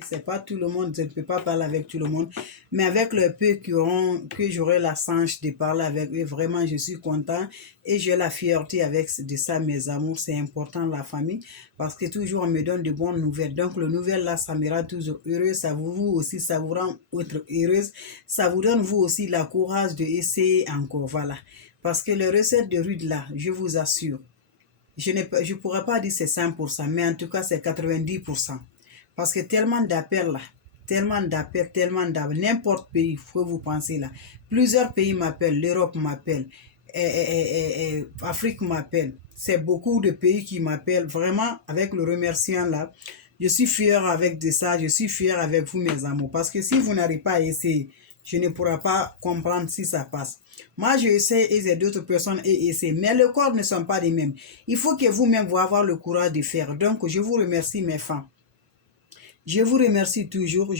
C'est pas tout le monde, je ne peux pas parler avec tout le monde, mais avec le peu que j'aurai la chance de parler avec eux, vraiment je suis content et j'ai la fierté avec de ça, mes amours. C'est important la famille parce que toujours on me donne de bonnes nouvelles. Donc le nouvelle là, ça me rend toujours heureuse, ça vous aussi, ça vous rend autre heureuse, ça vous donne vous aussi la courage de essayer encore, voilà. Parce que les recettes de Rude là, je vous assure, je pourrais pas dire c'est 100%, mais en tout cas c'est 90%. Parce que tellement d'appels, n'importe pays, faut vous penser là. Plusieurs pays m'appellent, l'Europe m'appelle, Afrique m'appelle. C'est beaucoup de pays qui m'appellent, vraiment, avec le remerciement là. Je suis fier avec de ça, je suis fier avec vous, mes amours. Parce que si vous n'arrivez pas à essayer, je ne pourrai pas comprendre si ça passe. Moi, je sais et d'autres personnes essaient, mais le corps ne sont pas les mêmes. Il faut que vous-même vous avoir le courage de faire. Donc, je vous remercie, mes femmes. Je vous remercie toujours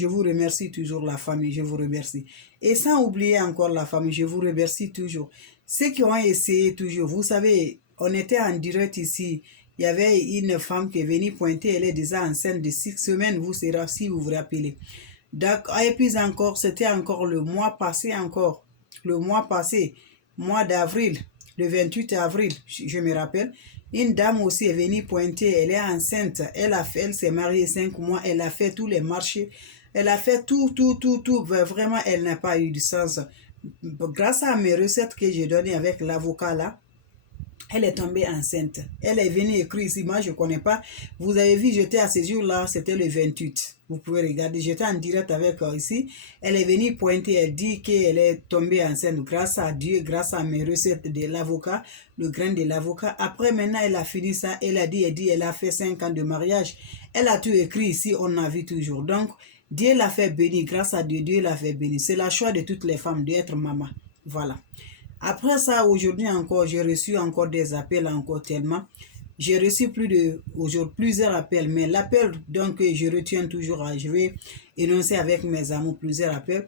la famille, je vous remercie. Et sans oublier encore la famille, je vous remercie toujours. Ceux qui ont essayé toujours, vous savez, on était en direct ici, il y avait une femme qui est venue pointer, elle est déjà enceinte de 6 semaines, vous serez si vous vous rappelez. Donc, et puis encore, c'était encore le mois passé mois d'avril, le 28 avril, je me rappelle. Une dame aussi est venue pointer, elle est enceinte, elle s'est mariée 5 mois, elle a fait tous les marchés, elle a fait tout, vraiment, elle n'a pas eu de sens. Grâce à mes recettes que j'ai données avec l'avocat là, elle est tombée enceinte. Elle est venue écrire ici. Moi, je ne connais pas. Vous avez vu, j'étais à ce jour-là, c'était le 28. Vous pouvez regarder. J'étais en direct avec elle ici. Elle est venue pointer. Elle dit qu'elle est tombée enceinte grâce à Dieu, grâce à mes recettes de l'avocat, le grain de l'avocat. Après, maintenant, elle a fini ça. Elle a dit, elle a fait 5 ans de mariage. Elle a tout écrit ici. On a vu toujours. Donc, Dieu l'a fait bénir. Grâce à Dieu, Dieu l'a fait bénir. C'est la choix de toutes les femmes d'être maman. Voilà. Après ça, aujourd'hui encore, j'ai reçu encore des appels encore tellement. J'ai reçu plusieurs appels, mais l'appel donc que je retiens toujours, je vais énoncer avec mes amours plusieurs appels.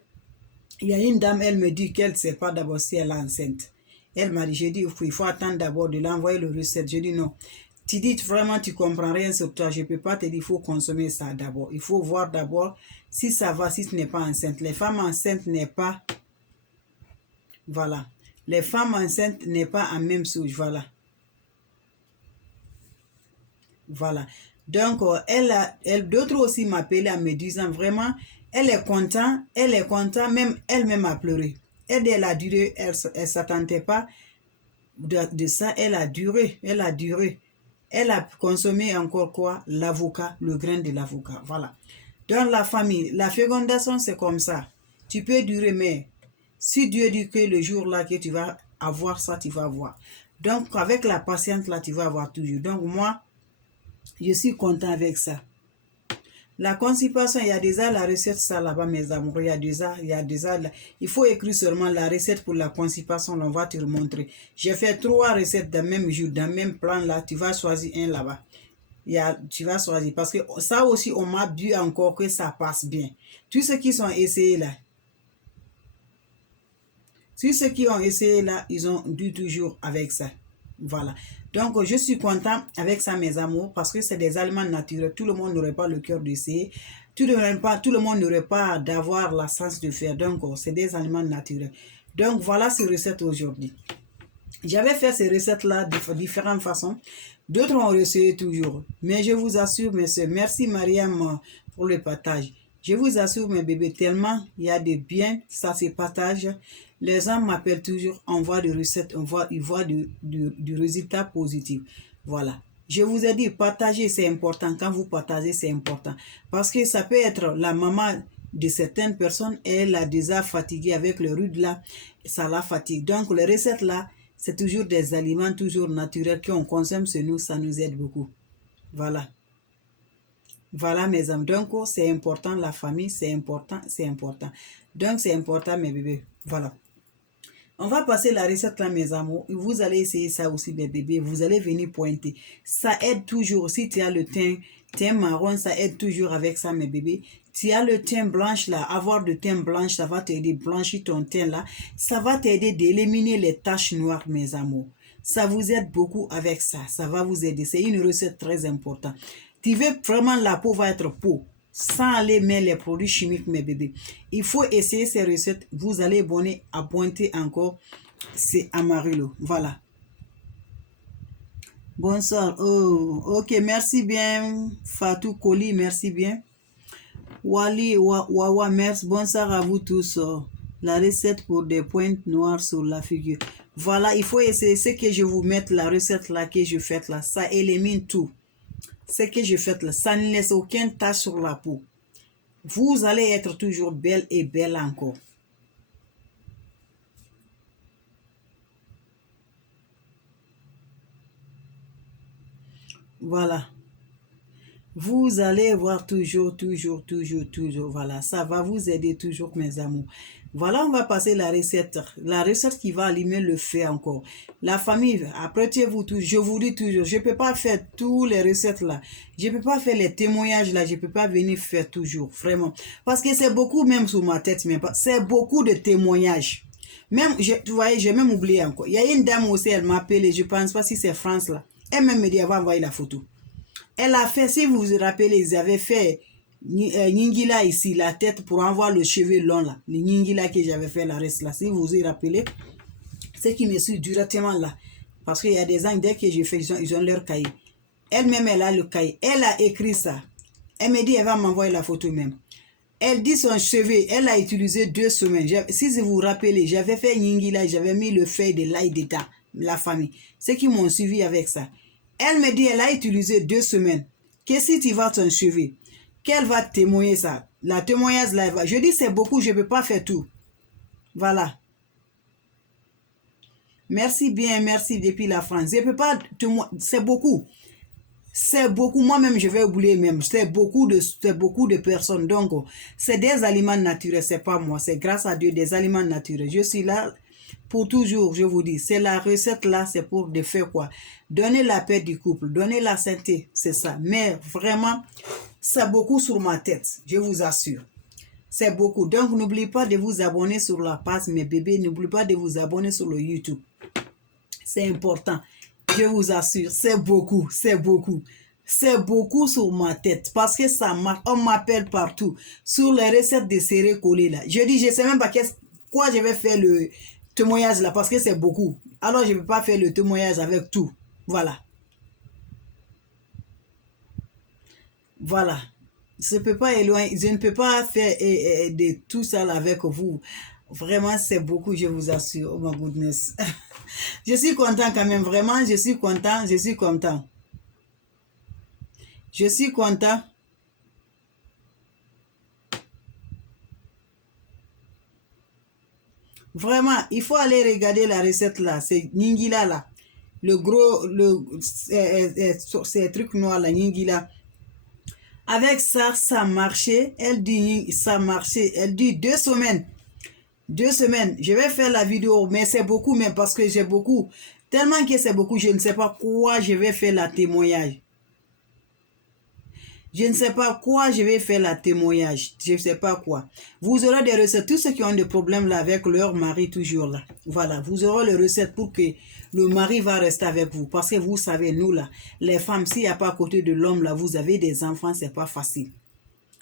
Il y a une dame, elle me dit qu'elle ne sait pas d'abord si elle est enceinte. Elle m'a dit, j'ai dit, il faut attendre d'abord de l'envoyer le recette. Je dis non. Tu dis vraiment, tu comprends rien sur toi. Je ne peux pas te dire, il faut consommer ça d'abord. Il faut voir d'abord si ça va, si ce n'est pas enceinte. Les femmes enceintes n'est pas... Voilà. Les femmes enceintes n'est pas en même chose, voilà. Voilà. Donc, d'autres aussi m'appelaient en me disant vraiment, elle est contente, même elle-même a pleuré. Elle a duré, elle ne s'attendait pas de ça, elle a duré. Elle a consommé encore quoi? L'avocat, le grain de l'avocat, voilà. Dans la famille, la fécondation, c'est comme ça. Tu peux durer, mais si Dieu dit que le jour là que tu vas avoir ça, tu vas avoir. Donc, avec la patience là, tu vas avoir toujours. Donc, moi, je suis content avec ça. La constipation, il y a déjà la recette, ça là-bas, mes amours. Il y a déjà, il faut écrire seulement la recette pour la constipation, on va te remontrer. J'ai fait 3 recettes dans le même jour, dans le même plan là, tu vas choisir un là-bas. Tu vas choisir, parce que ça aussi, on m'a dit encore que ça passe bien. Tous ceux qui sont essayés là, ils ont dû toujours avec ça. Voilà. Donc, je suis content avec ça, mes amours, parce que c'est des aliments naturels. Tout le monde n'aurait pas le cœur d'essayer. Tout le monde n'aurait pas d'avoir la sens de faire. Donc, c'est des aliments naturels. Donc, voilà ces recettes aujourd'hui. J'avais fait ces recettes-là de différentes façons. D'autres ont essayé toujours. Mais je vous assure, mes soeurs, merci Mariam pour le partage. Je vous assure, mes bébés, tellement il y a des biens, ça se partage. Les gens m'appellent toujours, on voit des recettes, ils voient du résultat positif. Voilà. Je vous ai dit, partager, c'est important. Quand vous partagez, c'est important. Parce que ça peut être la maman de certaines personnes, elle a déjà fatigué avec le rude là, ça la fatigue. Donc, les recettes là, c'est toujours des aliments toujours naturels qu'on consomme chez nous, ça nous aide beaucoup. Voilà. Voilà mes amis. Donc, c'est important, la famille, c'est important, c'est important. Donc, c'est important mes bébés. Voilà. On va passer la recette là, mes amours. Vous allez essayer ça aussi, mes bébés. Vous allez venir pointer. Ça aide toujours. Si tu as le teint marron, ça aide toujours avec ça, mes bébés. Tu as le teint blanche là. Avoir de teint blanche, ça va t'aider à blanchir ton teint là. Ça va t'aider d'éliminer les taches noires, mes amours. Ça vous aide beaucoup avec ça. Ça va vous aider. C'est une recette très importante. Tu veux vraiment la peau va être peau. sans aller mettre les produits chimiques, mes bébés. Il faut essayer ces recettes. Vous allez abonner à pointer encore. C'est Amarillo. Voilà. Bonsoir. Oh, ok, merci bien. Fatou Koli, merci bien. Wali Wawa, merci. Bonsoir à vous tous. La recette pour des pointes noires sur la figure. Voilà, il faut essayer ce que je vous mette, la recette là que je fais là. Ça élimine tout. Ce que je fais là, ça ne laisse aucune tache sur la peau. Vous allez être toujours belle et belle encore. Voilà. Vous allez voir toujours. Voilà, ça va vous aider toujours, mes amours. Voilà, on va passer la recette. La recette qui va allumer le feu encore. La famille, apprêtez-vous tout. Je vous dis toujours, je ne peux pas faire tous les recettes là. Je ne peux pas faire les témoignages là. Je ne peux pas venir faire toujours, vraiment. Parce que c'est beaucoup même sur ma tête, même pas. C'est beaucoup de témoignages. Même, tu voyez, j'ai même oublié encore. Il y a une dame aussi, elle m'a appelé, je ne pense pas si c'est France là. Elle même me dit, elle va envoyer la photo. Elle a fait, si vous vous rappelez, ils avaient fait Ningila ici, la tête pour avoir le cheveu long là. Le Ningila que j'avais fait la reste là. Si vous vous rappelez, c'est qui me suit directement là. Parce qu'il y a des gens, dès que j'ai fait, ils ont leur cahier. Elle-même, elle a le cahier. Elle a écrit ça. Elle me dit, elle va m'envoyer la photo même. Elle dit son cheveu, elle a utilisé 2 semaines. Si vous vous rappelez, j'avais fait Ningila, j'avais mis le feuille de l'ail d'état, la famille. Ceux qui m'ont suivi avec ça. Elle me dit, elle a utilisé 2 semaines. Qu'est-ce que tu vas ton cheveu? Qu'elle va témoigner ça? La témoignage là, je dis c'est beaucoup, je ne peux pas faire tout. Voilà. Merci bien, merci depuis la France. Je ne peux pas témoigner, c'est beaucoup. C'est beaucoup, moi-même je vais oublier même. C'est beaucoup de personnes. Donc, c'est des aliments naturels, c'est pas moi. C'est grâce à Dieu des aliments naturels. Je suis là pour toujours, je vous dis. C'est la recette là, c'est pour de faire quoi? Donner la paix du couple, donner la santé, c'est ça. Mais vraiment, c'est beaucoup sur ma tête, je vous assure. C'est beaucoup. Donc, n'oubliez pas de vous abonner sur la page, mes bébés. N'oubliez pas de vous abonner sur le YouTube. C'est important. Je vous assure, c'est beaucoup. C'est beaucoup sur ma tête. Parce que ça marche. On m'appelle partout. Sur les recettes de céréales collées là. Je dis, je ne sais même pas quoi je vais faire le témoignage là. Parce que c'est beaucoup. Alors, je ne peux pas faire le témoignage avec tout. Voilà. Voilà. Je ne peux pas faire de tout ça là avec vous. Vraiment, c'est beaucoup, je vous assure. Oh my goodness. Je suis content quand même. Vraiment, je suis content. Je suis content. Je suis content. Vraiment, il faut aller regarder la recette là. C'est Ningila là. Le gros, ces trucs noirs là, Ningila. Avec ça, ça marchait. Elle dit, ça marchait. Elle dit 2 semaines. 2 semaines. Je vais faire la vidéo, mais c'est beaucoup même parce que j'ai beaucoup. Tellement que c'est beaucoup, je ne sais pas quoi je vais faire la témoignage. Je ne sais pas quoi je vais faire la témoignage. Je ne sais pas quoi. Vous aurez des recettes. Tous ceux qui ont des problèmes là avec leur mari toujours là. Voilà. Vous aurez les recettes pour que le mari va rester avec vous. Parce que vous savez, nous là, les femmes, s'il n'y a pas à côté de l'homme là, vous avez des enfants, c'est pas facile.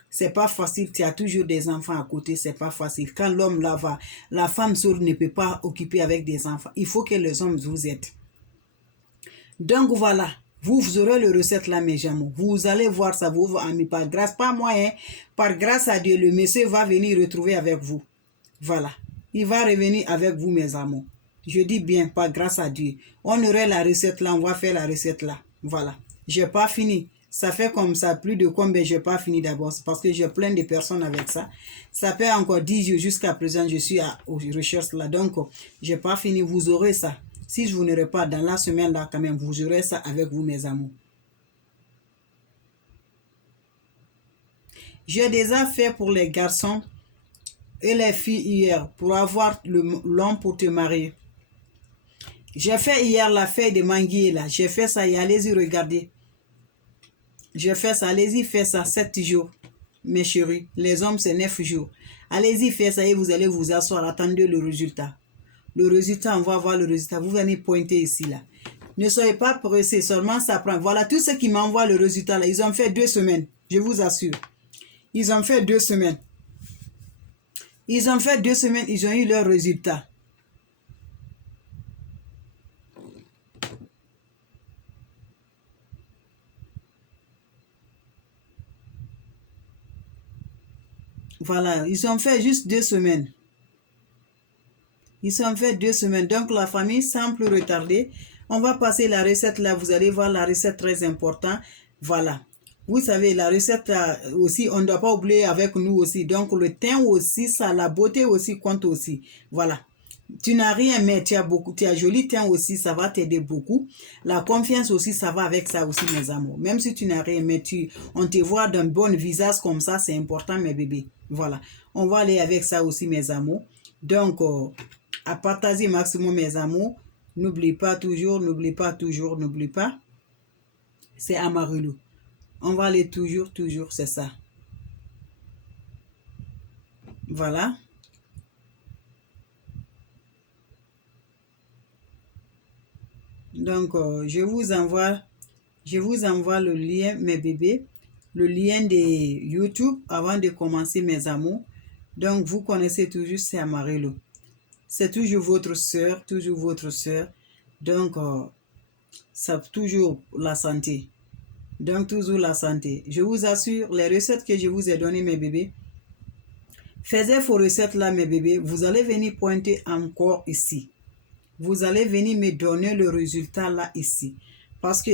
C'est pas facile. Tu as toujours des enfants à côté, c'est pas facile. Quand l'homme là va, la femme seule ne peut pas occuper avec des enfants. Il faut que les hommes vous aident. Donc voilà. Vous aurez le recette là, mes amis. Vous allez voir ça, vous amis, par grâce, pas moi, hein, par grâce à Dieu, le monsieur va venir retrouver avec vous. Voilà. Il va revenir avec vous, mes amours. Je dis bien, par grâce à Dieu. On aurait la recette là, on va faire la recette là. Voilà. Je n'ai pas fini. Ça fait comme ça, plus de combien je n'ai pas fini d'abord. C'est parce que j'ai plein de personnes avec ça. Ça fait encore 10 jours jusqu'à présent, je suis aux recherches là. Donc, je n'ai pas fini. Vous aurez ça. Si je vous n'aurai pas dans la semaine là, quand même, vous aurez ça avec vous, mes amours. J'ai déjà fait pour les garçons et les filles hier pour avoir l'homme pour te marier. J'ai fait hier la feuille de manguier là. J'ai fait ça et allez-y regarder. J'ai fait ça, allez-y faire ça 7 jours, mes chéris. Les hommes, c'est 9 jours. Allez-y faire ça et vous allez vous asseoir, attendez le résultat. Le résultat, on va voir le résultat. Vous venez pointer ici, là. Ne soyez pas pressés, seulement ça prend. Voilà, tous ceux qui m'envoient le résultat, là, ils ont fait 2 semaines, je vous assure. Ils ont fait 2 semaines. Ils ont fait 2 semaines, ils ont eu leurs résultats. Voilà, ils ont fait juste 2 semaines. Ils ont fait 2 semaines. Donc, la famille, sans plus retarder, on va passer la recette là. Vous allez voir la recette très importante. Voilà. Vous savez, la recette aussi, on ne doit pas oublier avec nous aussi. Donc, le teint aussi, ça, la beauté aussi compte aussi. Voilà. Tu n'as rien, mais tu as beaucoup, tu as joli teint aussi, ça va t'aider beaucoup. La confiance aussi, ça va avec ça aussi, mes amours. Même si tu n'as rien, mais on te voit d'un bon visage comme ça, c'est important, mes bébés. Voilà. On va aller avec ça aussi, mes amours. Donc, à partager maximum, mes amours. N'oublie pas toujours, n'oublie pas toujours, n'oublie pas. C'est Amarillo. On va aller toujours, c'est ça. Voilà. Donc, je vous envoie le lien, mes bébés, le lien de YouTube avant de commencer, mes amours. Donc, vous connaissez toujours, c'est Amarillo. C'est toujours votre soeur, toujours votre soeur. Donc, c'est toujours la santé. Donc, toujours la santé. Je vous assure, les recettes que je vous ai données, mes bébés, faites vos recettes là, mes bébés. Vous allez venir pointer encore ici. Vous allez venir me donner le résultat là, ici. Parce que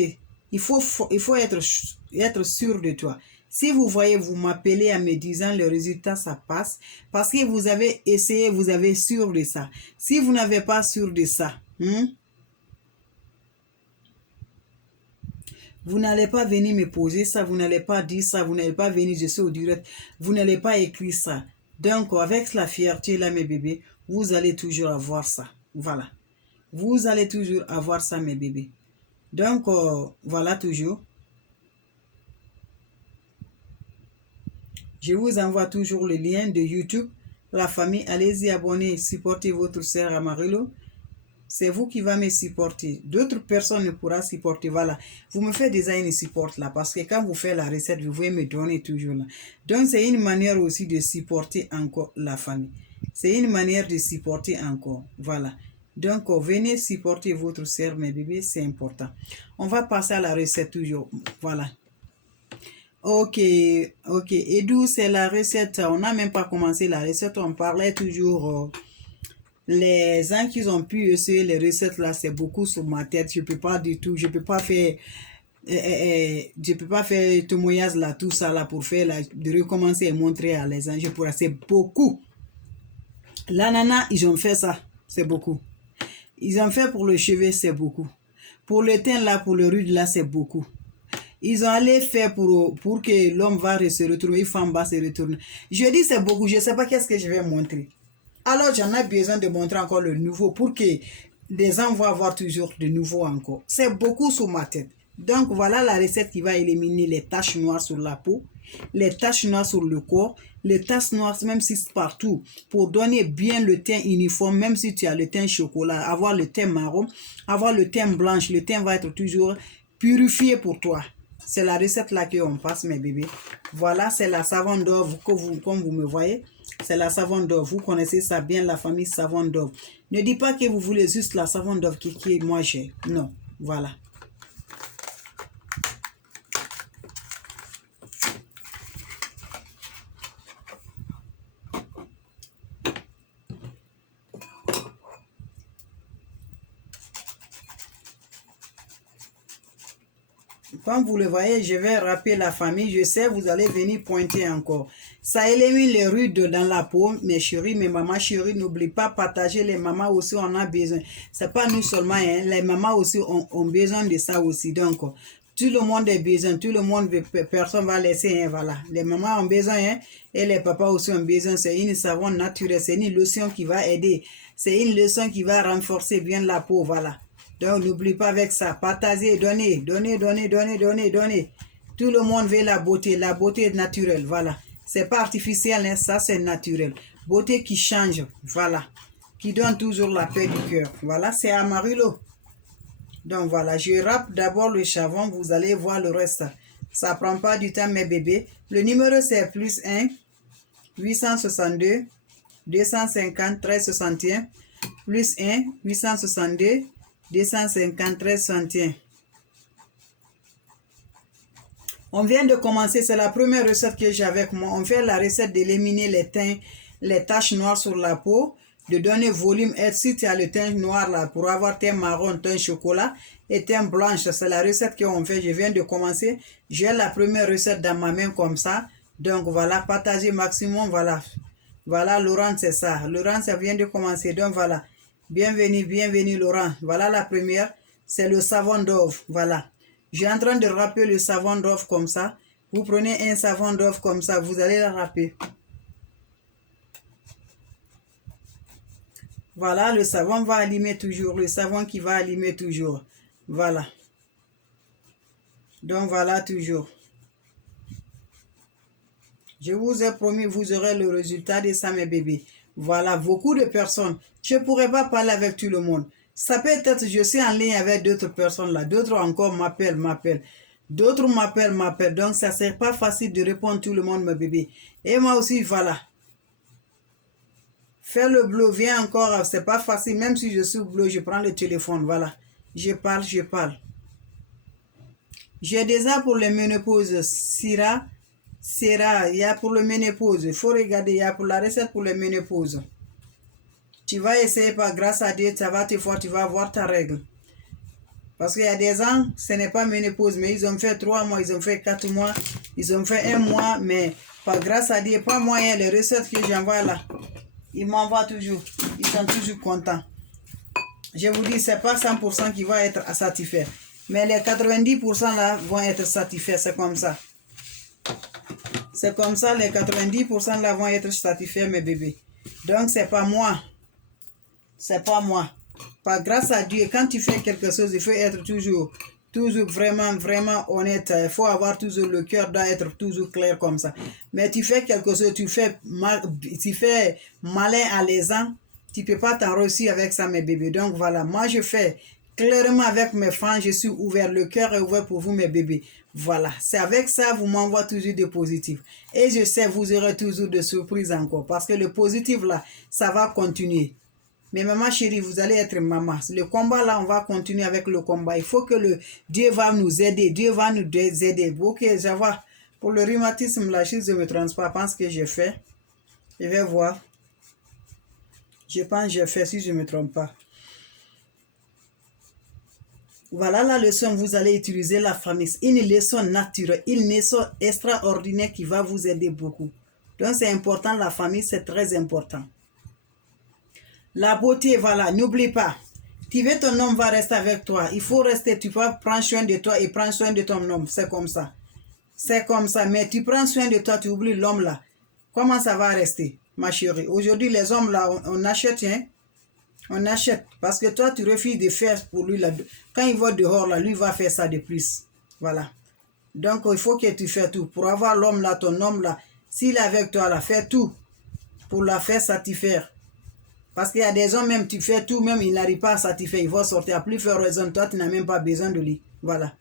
il faut être sûr de toi. Si vous voyez, vous m'appelez en me disant le résultat, ça passe. Parce que vous avez essayé, vous avez sûr de ça. Si vous n'avez pas sûr de ça, vous n'allez pas venir me poser ça, vous n'allez pas dire ça, vous n'allez pas venir, je suis au direct, vous n'allez pas écrire ça. Donc, avec la fierté là, mes bébés, vous allez toujours avoir ça. Voilà. Vous allez toujours avoir ça, mes bébés. Donc, voilà toujours. Je vous envoie toujours le lien de YouTube. La famille, allez-y abonner, supportez votre sœur Amarillo. C'est vous qui va me supporter. D'autres personnes ne pourront supporter. Voilà. Vous me faites déjà une support là. Parce que quand vous faites la recette, vous pouvez me donner toujours là. Donc, c'est une manière aussi de supporter encore la famille. C'est une manière de supporter encore. Voilà. Donc, venez supporter votre sœur, mes bébés, c'est important. On va passer à la recette toujours. Voilà. Ok, ok. Et d'où c'est la recette? On n'a même pas commencé la recette. On parlait toujours. Les gens qui ont pu essayer les recettes là, c'est beaucoup sur ma tête. Je peux pas du tout. Je peux pas faire. Je peux pas faire témoignage là, tout ça là pour faire de recommencer et montrer à les gens. Je pourrais. C'est beaucoup. L'ananas, ils ont fait ça. C'est beaucoup. Ils ont fait pour le cheveu, c'est beaucoup. Pour le teint là, pour le rude là, c'est beaucoup. Ils ont allé faire pour que l'homme va se retrouver, une femme va se retourner. Je dis c'est beaucoup, je ne sais pas qu'est-ce que je vais montrer. Alors j'en ai besoin de montrer encore le nouveau pour que les gens vont avoir toujours de nouveau encore. C'est beaucoup sur ma tête. Donc voilà la recette qui va éliminer les taches noires sur la peau, les taches noires sur le corps, les taches noires même si c'est partout, pour donner bien le teint uniforme, même si tu as le teint chocolat, avoir le teint marron, avoir le teint blanche, le teint va être toujours purifié pour toi. C'est la recette là qu'on passe, mes bébés. Voilà, c'est la savon d'Ove comme vous me voyez. C'est la savon d'Ove. Vous connaissez ça bien, la famille savon d'Ove. Ne dites pas que vous voulez juste la savon d'Ove qui moi j'ai. Non, voilà. Comme vous le voyez, je vais rappeler la famille. Je sais, vous allez venir pointer encore. Ça élimine les rudes dans la peau. Mes chéris, mes mamans chéries, n'oubliez pas partager. Les mamans aussi, on a besoin. C'est pas nous seulement, hein. Les mamans aussi ont besoin de ça aussi. Donc, tout le monde a besoin. Tout le monde, personne va laisser. Hein, voilà. Les mamans ont besoin, hein, et les papas aussi ont besoin. C'est une savon naturelle. C'est une lotion qui va aider. C'est une lotion qui va renforcer bien la peau. Voilà. Donc, n'oublie pas avec ça. Partagez, donnez. Tout le monde veut la beauté naturelle. Voilà. C'est pas artificiel, hein, ça c'est naturel. Beauté qui change, voilà. Qui donne toujours la paix du cœur. Voilà, c'est Amarillo. Donc voilà, je râpe d'abord le savon, vous allez voir le reste. Ça prend pas du temps, mes bébés. Le numéro, c'est +1 862 250 1361. +1 862 250 1361. On vient de commencer, c'est la première recette que j'ai avec moi. On fait la recette d'éliminer les taches noires sur la peau, de donner volume. Et si tu as le teint noir là, pour avoir teint marron, teint chocolat et teint blanche, c'est la recette qu'on fait. Je viens de commencer. J'ai la première recette dans ma main comme ça. Donc voilà, partager maximum, voilà. Voilà, Laurent, c'est ça. Laurent, ça vient de commencer. Donc voilà, bienvenue Laurent. Voilà la première, c'est le savon Dove, voilà. Je suis en train de râper le savon Dove comme ça. Vous prenez un savon Dove comme ça, vous allez le râper. Voilà, le savon va allumer toujours, le savon qui va allumer toujours. Voilà. Donc voilà toujours. Je vous ai promis, vous aurez le résultat de ça, mes bébés. Voilà, beaucoup de personnes. Je ne pourrais pas parler avec tout le monde. Ça peut être, je suis en ligne avec d'autres personnes là. D'autres encore m'appellent. D'autres m'appellent. Donc, ça ne sert pas facile de répondre à tout le monde, mes bébés. Et moi aussi, voilà. Faire le boulot, viens encore, c'est pas facile. Même si je suis au boulot, je prends le téléphone, voilà. Je parle. J'ai déjà pour les ménopauses, Sera, il y a pour le ménopause. Il faut regarder, il y a pour la recette pour les ménopauses. Tu vas essayer par grâce à Dieu, ça va te faire, tu vas avoir ta règle. Parce qu'il y a des gens, ce n'est pas ménopause, mais ils ont fait 3 mois, ils ont fait 4 mois, ils ont fait 1 mois, mais par grâce à Dieu, pas moyen, les recettes que j'envoie là, ils m'envoient toujours, ils sont toujours contents. Je vous dis, ce n'est pas 100% qui va être satisfait, mais les 90% là vont être satisfaits, c'est comme ça. C'est comme ça, les 90% là vont être satisfaits, mes bébés. Donc, c'est pas moi. C'est pas moi. Par grâce à Dieu, quand tu fais quelque chose, il faut être toujours vraiment honnête. Il faut avoir toujours le cœur, doit être toujours clair comme ça. Mais tu fais quelque chose, tu fais malin à les gens, tu ne peux pas t'en réussir avec ça, mes bébés. Donc voilà, moi je fais clairement avec mes fans, je suis ouvert, le cœur est ouvert pour vous, mes bébés. Voilà, c'est avec ça, vous m'envoyez toujours des positifs. Et je sais, vous aurez toujours des surprises encore, parce que le positif là, ça va continuer. Mais maman chérie, vous allez être maman. Le combat là, on va continuer avec le combat. Il faut que Dieu va nous aider. Dieu va nous aider. Ok, je vois. Pour le rhumatisme là, si je ne me trompe pas, je pense que j'ai fait. Je vais voir. Je pense que j'ai fait si je ne me trompe pas. Voilà la leçon, vous allez utiliser la famille. Une leçon naturelle, une leçon extraordinaire qui va vous aider beaucoup. Donc c'est important, la famille, c'est très important. La beauté, voilà, n'oublie pas. Tu veux ton homme va rester avec toi. Il faut rester, tu vas prendre soin de toi et prendre soin de ton homme. C'est comme ça. C'est comme ça. Mais tu prends soin de toi, tu oublies l'homme là. Comment ça va rester, ma chérie? Aujourd'hui, les hommes là, on achète, hein. On achète. Parce que toi, tu refuses de faire pour lui là. Quand il va dehors là, lui va faire ça de plus. Voilà. Donc, il faut que tu fasses tout. Pour avoir l'homme là, ton homme là, s'il est avec toi là, fais tout. Pour la faire satisfaire. Parce qu'il y a des hommes, même tu fais tout, même il n'arrive pas à satisfaire, il va sortir. À plus faire raison, toi tu n'as même pas besoin de lui. Voilà.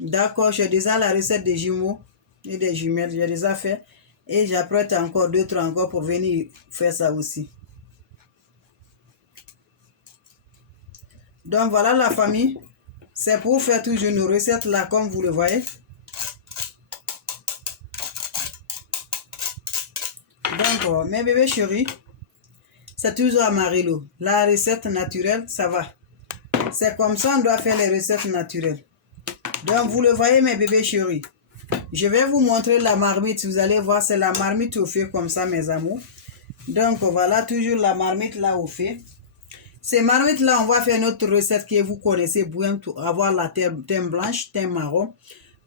D'accord, j'ai déjà la recette des jumeaux et des jumelles, j'ai déjà fait. Et j'apprête encore d'autres encore pour venir faire ça aussi. Donc voilà la famille. C'est pour faire toujours nos recettes là, comme vous le voyez. Donc, mes bébés chéris. C'est toujours à Marie-Lou. La recette naturelle, ça va. C'est comme ça on doit faire les recettes naturelles. Donc, vous le voyez, mes bébés chéris. Je vais vous montrer la marmite. Vous allez voir, c'est la marmite au feu comme ça, mes amours. Donc, voilà toujours la marmite là au feu. Ces marmites là, on va faire notre recette que vous connaissez bien pour avoir la teinte blanche, teinte marron.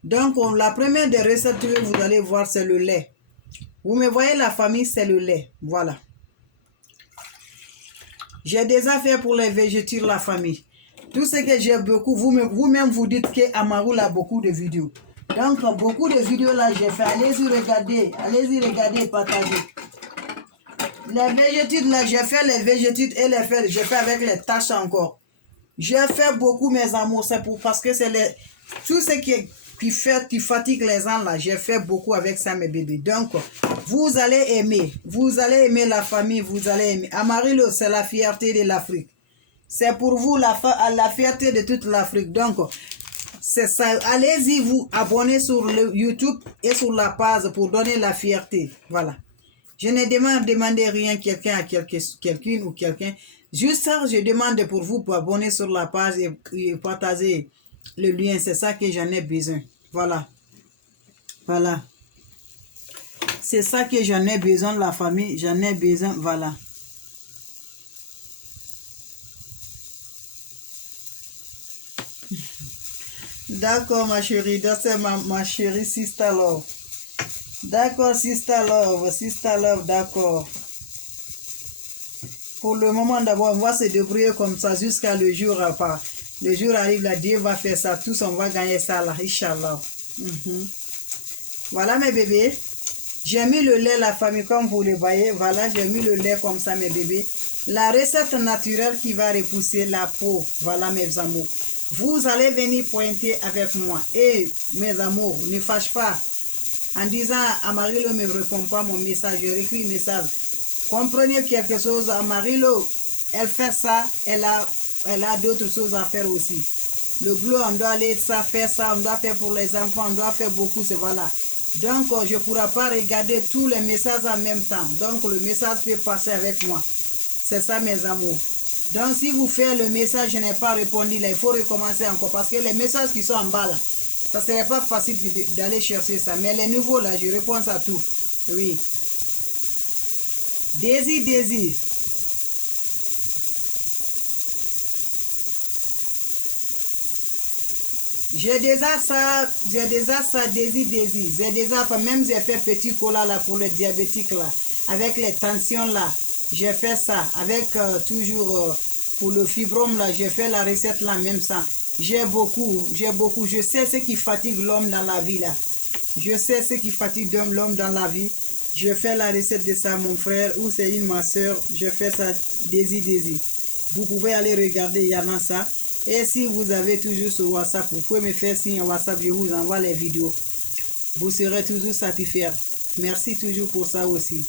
Donc, la première des recettes que vous allez voir, c'est le lait. Vous me voyez, la famille, c'est le lait. Voilà. J'ai déjà fait pour les végétaux, la famille. Tout ce que j'ai beaucoup, vous-même vous dites qu'Amarou a beaucoup de vidéos. Donc, beaucoup de vidéos là, j'ai fait. Allez-y regarder et partager. Les végétaux là, j'ai fait les végétaux et les feuilles. J'ai fait avec les tâches encore. J'ai fait beaucoup, mes amours. C'est parce que c'est tout ce qui est qui fatigue les gens là. J'ai fait beaucoup avec ça, mes bébés. Donc, vous allez aimer. Vous allez aimer la famille, vous allez aimer. Amarillo, c'est la fierté de l'Afrique. C'est pour vous la fierté de toute l'Afrique. Donc, c'est ça. Allez-y, vous abonnez sur le YouTube et sur la page pour donner la fierté. Voilà. Je ne demande rien quelqu'un à quelqu'une ou quelqu'un. Juste ça, je demande pour vous pour abonner sur la page et partager le lien. C'est ça que j'en ai besoin. Voilà. Voilà. C'est ça que j'en ai besoin, la famille. J'en ai besoin. Voilà. D'accord, ma chérie. C'est ma chérie Sister Love. D'accord, Sister Love, d'accord. Pour le moment, d'abord, on va se débrouiller comme ça jusqu'à le jour. Le jour arrive, là, Dieu va faire ça. Tous, on va gagner ça, là, Inch'Allah. Voilà, mes bébés. J'ai mis le lait, la famille, comme vous le voyez. Voilà, j'ai mis le lait comme ça, mes bébés. La recette naturelle qui va repousser la peau. Voilà, mes amours. Vous allez venir pointer avec moi. Et mes amours, ne fâche pas. En disant, Amarillo ne me répond pas mon message. Je réécris un message. Comprenez quelque chose, Amarillo, elle fait ça. Elle a d'autres choses à faire aussi. Le boulot, on doit aller faire ça. On doit faire pour les enfants. On doit faire beaucoup. C'est voilà. Donc, je ne pourrai pas regarder tous les messages en même temps. Donc, le message peut passer avec moi. C'est ça, mes amours. Donc, si vous faites le message, je n'ai pas répondu, là, il faut recommencer encore. Parce que les messages qui sont en bas, là, ça ne serait pas facile d'aller chercher ça. Mais les nouveaux, là, je réponds à tout. Oui. Daisy. J'ai déjà ça, Daisy. J'ai déjà fait, même j'ai fait petit cola là pour les diabétiques là, avec les tensions là. J'ai fait ça, avec toujours pour le fibrome là, j'ai fait la recette là, même ça. J'ai beaucoup. Je sais ce qui fatigue l'homme dans la vie là. Je sais ce qui fatigue l'homme dans la vie. Je fais la recette de ça, mon frère, ou c'est ma soeur. Je fais ça, Daisy. Vous pouvez aller regarder, il y en a ça. Et si vous avez toujours sur WhatsApp, vous pouvez me faire signe à WhatsApp, je vous envoie les vidéos. Vous serez toujours satisfait. Merci toujours pour ça aussi.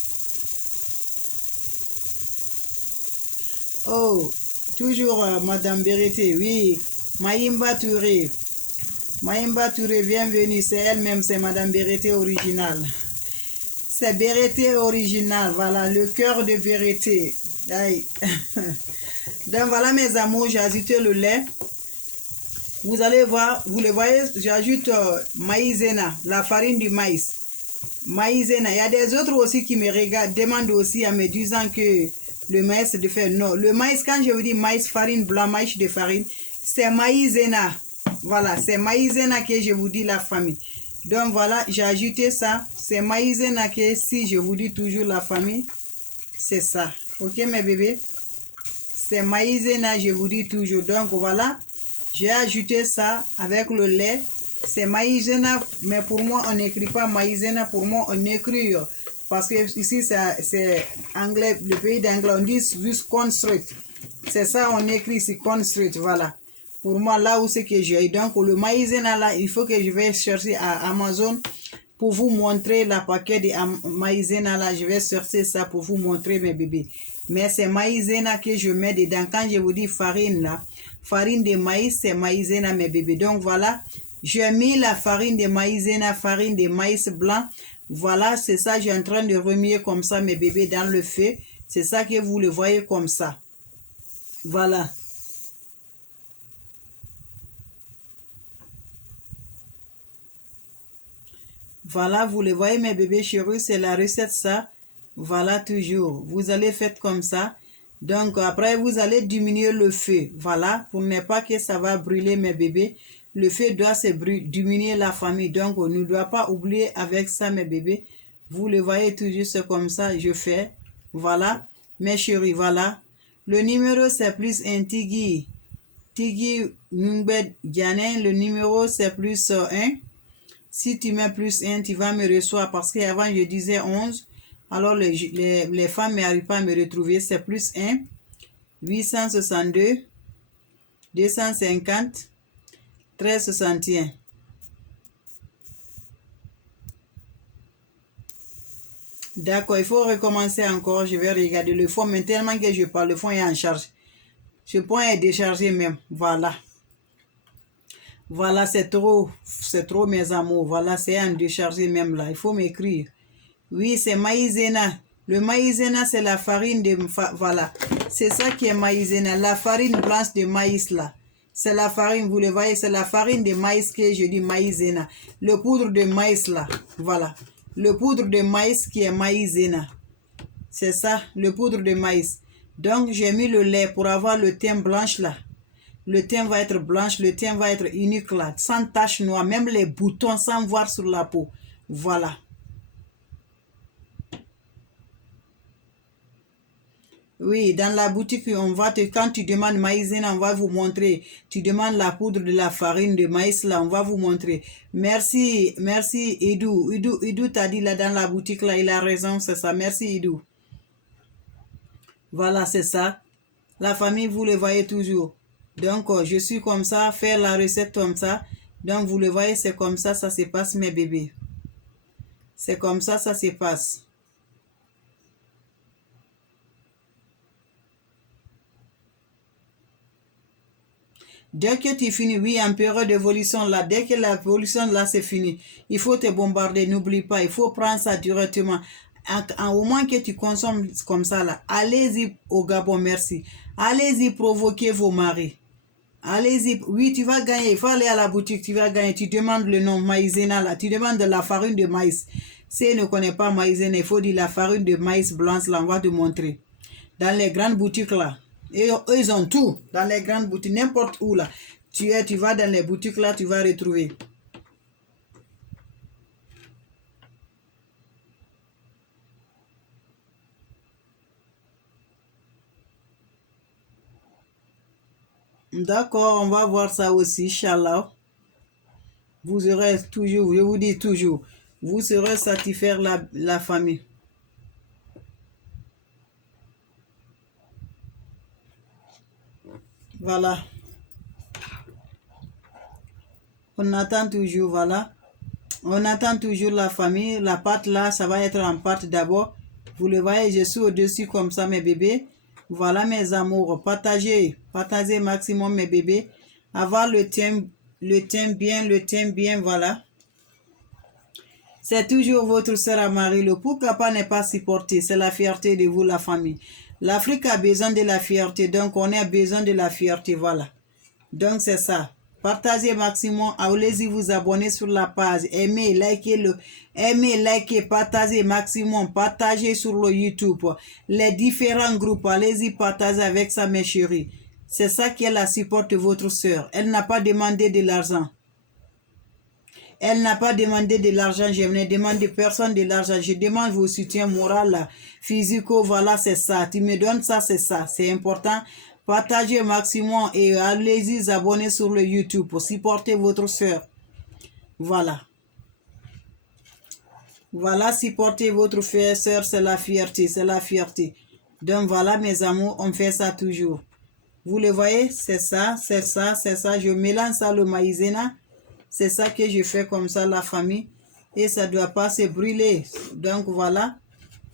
Oh, toujours Madame Berete, oui. Maïmba Touré, bienvenue. C'est elle-même, c'est Madame Berete originale. C'est Berete original, voilà, le cœur de Berete. Donc voilà mes amours, j'ai ajouté le lait. Vous allez voir, vous le voyez, j'ajoute maïzena, la farine du maïs. Maïzena, il y a des autres aussi qui me regardent, demandent aussi en me disant que le maïs de faire. Non, le maïs, quand je vous dis maïs, farine blanc, maïs de farine, c'est maïzena. Voilà, c'est maïzena que je vous dis la famille. Donc voilà, j'ai ajouté ça. C'est maïzena que si je vous dis toujours la famille, c'est ça. Ok mes bébés? C'est maïzena, je vous dis toujours. Donc voilà, j'ai ajouté ça avec le lait. C'est maïzena, mais pour moi, on n'écrit pas maïzena. Pour moi, on écrit, parce que ici, c'est anglais, le pays d'anglais, on dit juste construit. C'est ça, on écrit ici, construit, voilà. Pour moi, là où c'est que j'ai. Donc, le maïzena, là, il faut que je vais chercher à Amazon pour vous montrer la paquet de maïzena, là. Je vais chercher ça pour vous montrer, mes bébés. Mais c'est maïzena que je mets dedans. Quand je vous dis farine, là, farine de maïs, c'est maïzena, mes bébés. Donc, voilà, j'ai mis la farine de maïzena, farine de maïs blanc. Voilà, c'est ça, je suis en train de remuer comme ça, mes bébés, dans le feu. C'est ça que vous le voyez comme ça. Voilà. Voilà, vous le voyez, mes bébés chéris, c'est la recette, ça. Voilà, toujours. Vous allez faire comme ça. Donc, après, vous allez diminuer le feu. Voilà, pour ne pas que ça va brûler, mes bébés. Le feu doit se diminuer la famille. Donc, on ne doit pas oublier avec ça, mes bébés. Vous le voyez toujours, c'est comme ça, je fais. Voilà, mes chéris, voilà. Le numéro, c'est plus un Tigui. Tigui Numbed Dianen, le numéro, c'est plus 1. Si tu mets plus 1, tu vas me recevoir parce qu'avant je disais 11. Alors les femmes n'arrivent pas à me retrouver. C'est plus 1, 862, 250, 1361. D'accord, il faut recommencer encore. Je vais regarder le fond, mais tellement que je parle, le fond est en charge. Ce point est déchargé même. Voilà. Voilà, c'est trop, mes amours. Voilà, c'est en déchargé même là. Il faut m'écrire. Oui, c'est maïzena. Le maïzena, c'est la farine de... Voilà, c'est ça qui est maïzena. La farine blanche de maïs là. C'est la farine, vous le voyez, c'est la farine de maïs que je dis maïzena. Le poudre de maïs là. Voilà. Le poudre de maïs qui est maïzena. C'est ça, le poudre de maïs. Donc, j'ai mis le lait pour avoir le teint blanche là. Le teint va être blanche, le teint va être unique là, sans tache noire, même les boutons sans voir sur la peau. Voilà. Oui, dans la boutique, on va te, quand tu demandes maïzena, on va vous montrer. Tu demandes la poudre de la farine de maïs là, on va vous montrer. Merci, merci Idou. Idou t'a dit là dans la boutique là, il a raison, c'est ça. Merci Idou. Voilà, c'est ça. La famille, vous le voyez toujours. Donc, je suis comme ça, faire la recette comme ça. Donc, vous le voyez, c'est comme ça se passe, mes bébés. C'est comme ça se passe. Dès que tu finis, oui, en période d'évolution là, dès que l'évolution là, c'est fini, il faut te bombarder, n'oublie pas, il faut prendre ça directement. Au moins que tu consommes comme ça là, allez-y au Gabon, merci. Allez-y provoquer vos maris. Allez-y, oui, tu vas gagner, il faut aller à la boutique, tu vas gagner, tu demandes le nom maïzena là, tu demandes de la farine de maïs. Si elle ne connaît pas maïzena, il faut dire la farine de maïs blanche là, on va te montrer. Dans les grandes boutiques là, et eux, ils ont tout, dans les grandes boutiques, n'importe où là. Tu vas dans les boutiques là, tu vas retrouver. D'accord, on va voir ça aussi, Inch'Allah. Vous aurez toujours, je vous dis toujours, vous serez satisfaire la famille. Voilà. On attend toujours, voilà. On attend toujours la famille. La pâte là, ça va être en pâte d'abord. Vous le voyez, je suis au-dessus comme ça, mes bébés. Voilà, mes amours. Partagez. Partagez maximum, mes bébés. Avoir le teint bien, voilà. C'est toujours votre sœur Amari. Le pourquoi n'est pas supporté. C'est la fierté de vous, la famille. L'Afrique a besoin de la fierté. Donc, on a besoin de la fierté, voilà. Donc, c'est ça. Partagez maximum. Allez-y vous abonner sur la page. Aimez, likez, partagez maximum. Partagez sur le YouTube. Les différents groupes. Allez-y partager avec ça, mes chéris. C'est ça qui est la support de votre sœur. Elle n'a pas demandé de l'argent. Elle n'a pas demandé de l'argent, je ne demande de personne de l'argent. Je demande vos soutiens moral, physique, voilà, c'est ça. Tu me donnes ça, c'est ça. C'est important. Partagez au maximum et allez-y vous abonner sur le YouTube pour supporter votre soeur. Voilà. Voilà, supporter votre frère, soeur, c'est la fierté, c'est la fierté. Donc voilà, mes amours, on fait ça toujours. Vous le voyez, c'est ça, c'est ça, c'est ça. Je mélange ça, le maïzena. C'est ça que je fais comme ça, la famille. Et ça ne doit pas se brûler. Donc voilà.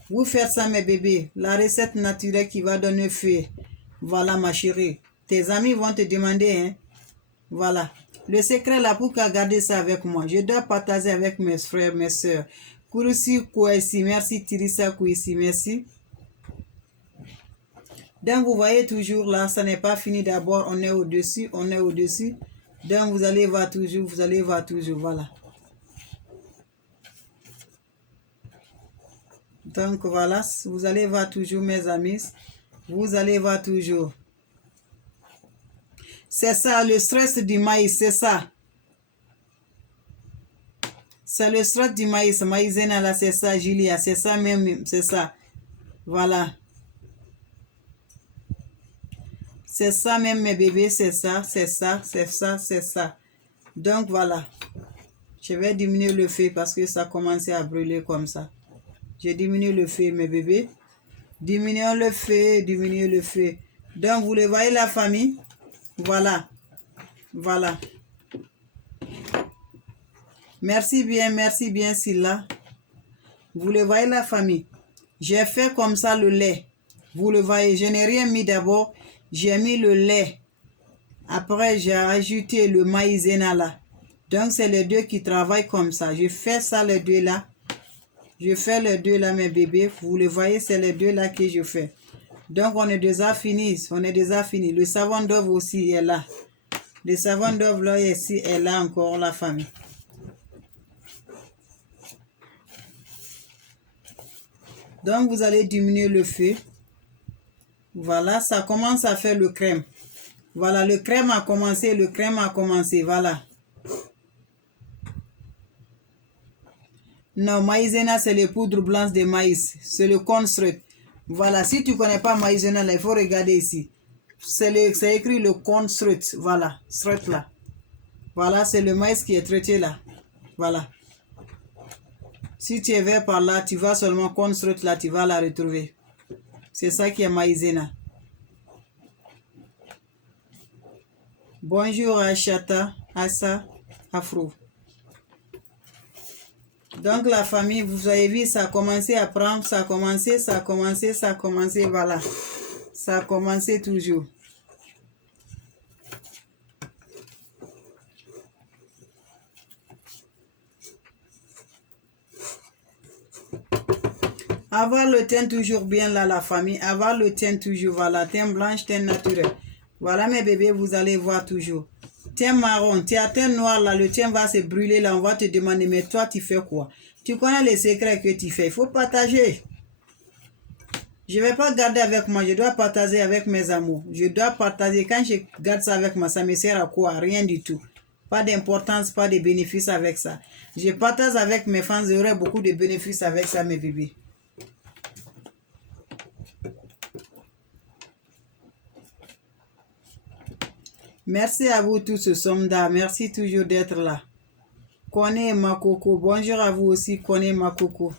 Vous faites ça, mes bébés. La recette naturelle qui va donner feu. Voilà, ma chérie. Tes amis vont te demander, hein. Voilà. Le secret là, pour garder ça avec moi. Je dois partager avec mes frères, mes soeurs. Kurusi Kouessi, merci. Tirisa Kouessi, merci. Donc, vous voyez toujours là, ça n'est pas fini d'abord. On est au-dessus, on est au-dessus. Donc, vous allez voir toujours, voilà. Donc, voilà, vous allez voir toujours, mes amis. Vous allez voir toujours. C'est ça, le stress du maïs, c'est ça. C'est le stress du maïs. Maïzena, là, c'est ça, Julia, c'est ça même, c'est ça. Voilà. C'est ça même, mes bébés, c'est ça, c'est ça, c'est ça, c'est ça. Donc, voilà. Je vais diminuer le feu parce que ça a commencé à brûler comme ça. Je diminue le feu, mes bébés. Diminuons le feu, diminuez le feu. Donc, vous le voyez, la famille? Voilà. Voilà. Merci bien, Silla. Vous le voyez, la famille? J'ai fait comme ça le lait. Vous le voyez, je n'ai rien mis d'abord. J'ai mis le lait. Après, j'ai ajouté le maïzena là. Donc, c'est les deux qui travaillent comme ça. Je fais ça, les deux là. Je fais les deux là, mes bébés. Vous le voyez, c'est les deux là que je fais. Donc, on est déjà fini. On est déjà fini. Le savon d'œuf aussi est là. Le savon d'œuf là ici est là encore, la famille. Donc, vous allez diminuer le feu. Voilà, ça commence à faire le crème. Voilà, le crème a commencé, voilà. Non, maïzena, c'est les poudres blanches de maïs. C'est le cornstarch. Voilà, si tu ne connais pas maïzena, là, il faut regarder ici. C'est écrit le cornstarch. Voilà, straight là. Voilà, c'est le maïs qui est traité là. Voilà. Si tu es vers par là, tu vas seulement cornstarch là, tu vas la retrouver. C'est ça qui est maïzena. Bonjour Achata, Assa, Afro. Donc la famille, vous avez vu, ça a commencé à prendre, ça a commencé, voilà. Ça a commencé toujours. Avoir le teint toujours bien là, la famille. Avoir le teint toujours, voilà. Teint blanche, teint naturel. Voilà mes bébés, vous allez voir toujours. Teint marron, tu as teint noir là, le teint va se brûler là, on va te demander, mais toi tu fais quoi? Tu connais les secrets que tu fais, il faut partager. Je ne vais pas garder avec moi, je dois partager avec mes amours. Je dois partager, quand je garde ça avec moi, ça me sert à quoi? Rien du tout. Pas d'importance, pas de bénéfices avec ça. Je partage avec mes fans, j'aurai beaucoup de bénéfices avec ça, mes bébés. Merci à vous tous, Somda. Merci toujours d'être là. Kone Makoko. Bonjour à vous aussi, Kone Makoko.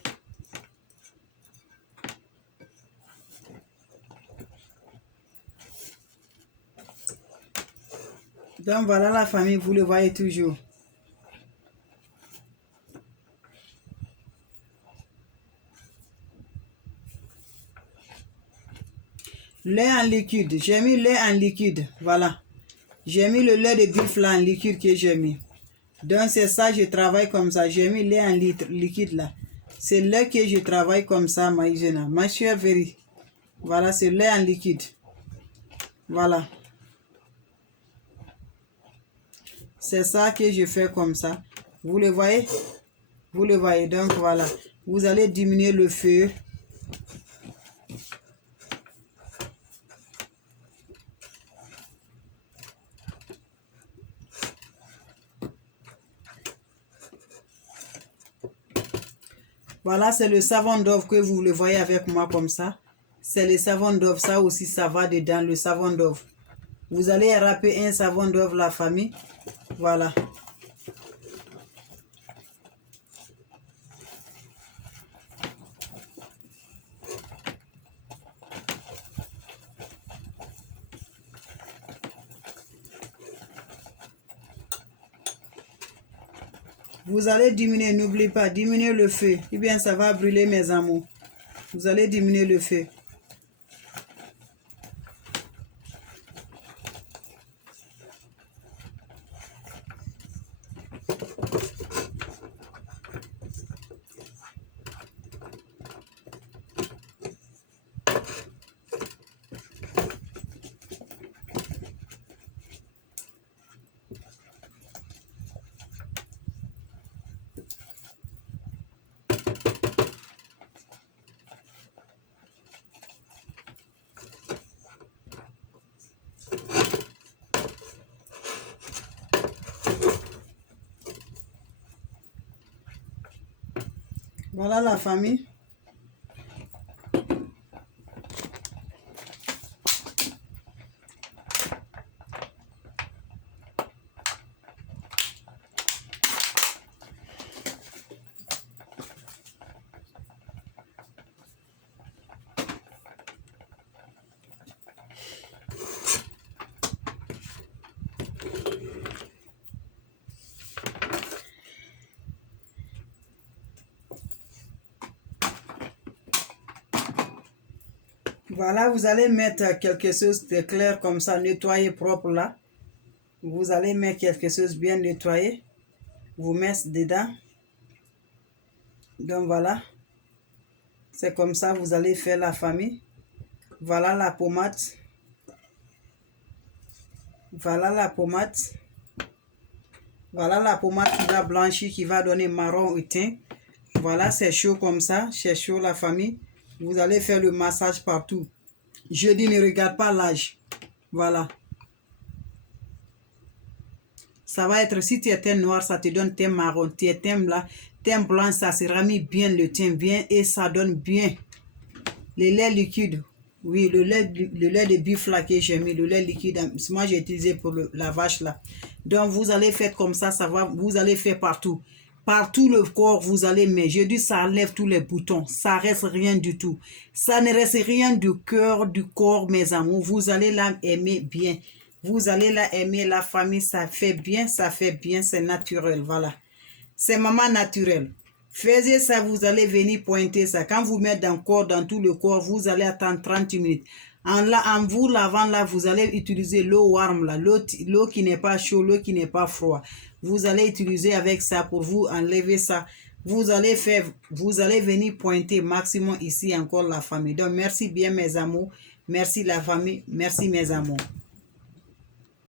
Donc voilà la famille, vous le voyez toujours. Lait en liquide. J'ai mis lait en liquide. Voilà. J'ai mis le lait de bif là en liquide que j'ai mis. Donc c'est ça, je travaille comme ça. J'ai mis lait en liquide là. C'est là que je travaille comme ça, Maïzena. Ma chère Véry. Voilà, c'est lait en liquide. Voilà. C'est ça que je fais comme ça. Vous le voyez? Vous le voyez. Donc voilà. Vous allez diminuer le feu. Voilà, c'est le savon d'œuf que vous le voyez avec moi comme ça. C'est le savon d'œuf. Ça aussi, ça va dedans, le savon d'œuf. Vous allez râper un savon d'œuf, la famille. Voilà. Vous allez diminuer, n'oubliez pas, diminuer le feu. Eh bien, ça va brûler mes amours. Vous allez diminuer le feu. Voilà la famille. Voilà, vous allez mettre quelque chose de clair comme ça, nettoyé propre là. Vous allez mettre quelque chose bien nettoyé. Vous mettez dedans. Donc voilà. C'est comme ça, vous allez faire la famille. Voilà la pommade. Voilà la pommade. Voilà la pommade qui va blanchir, qui va donner marron au teint. Voilà, c'est chaud comme ça. C'est chaud la famille. Vous allez faire le massage partout. Je dis, ne regarde pas l'âge. Voilà. Ça va être, si tu es teint noir, ça te donne teint marron. Tu es teint là, teint blanc, ça sera mis bien le teint bien et ça donne bien. Le lait liquide. Oui, le lait de bœuf là que j'ai mis, le lait liquide, moi j'ai utilisé pour la vache là. Donc vous allez faire comme ça va, vous allez faire partout. Partout le corps, vous allez mettre. Je dis ça enlève tous les boutons, ça reste rien du tout. Ça ne reste rien du cœur, du corps, mes amours. Vous allez la aimer bien. Vous allez la aimer, la famille, ça fait bien, c'est naturel, voilà. C'est maman naturelle. Faisez ça, vous allez venir pointer ça. Quand vous mettez dans le corps, dans tout le corps, vous allez attendre 30 minutes. En vous lavant là, vous allez utiliser l'eau warm là, l'eau qui n'est pas chaude, l'eau qui n'est pas froide. Vous allez utiliser avec ça pour vous enlever ça. Vous allez venir pointer maximum ici encore la famille. Donc merci bien mes amours, merci la famille, merci mes amours.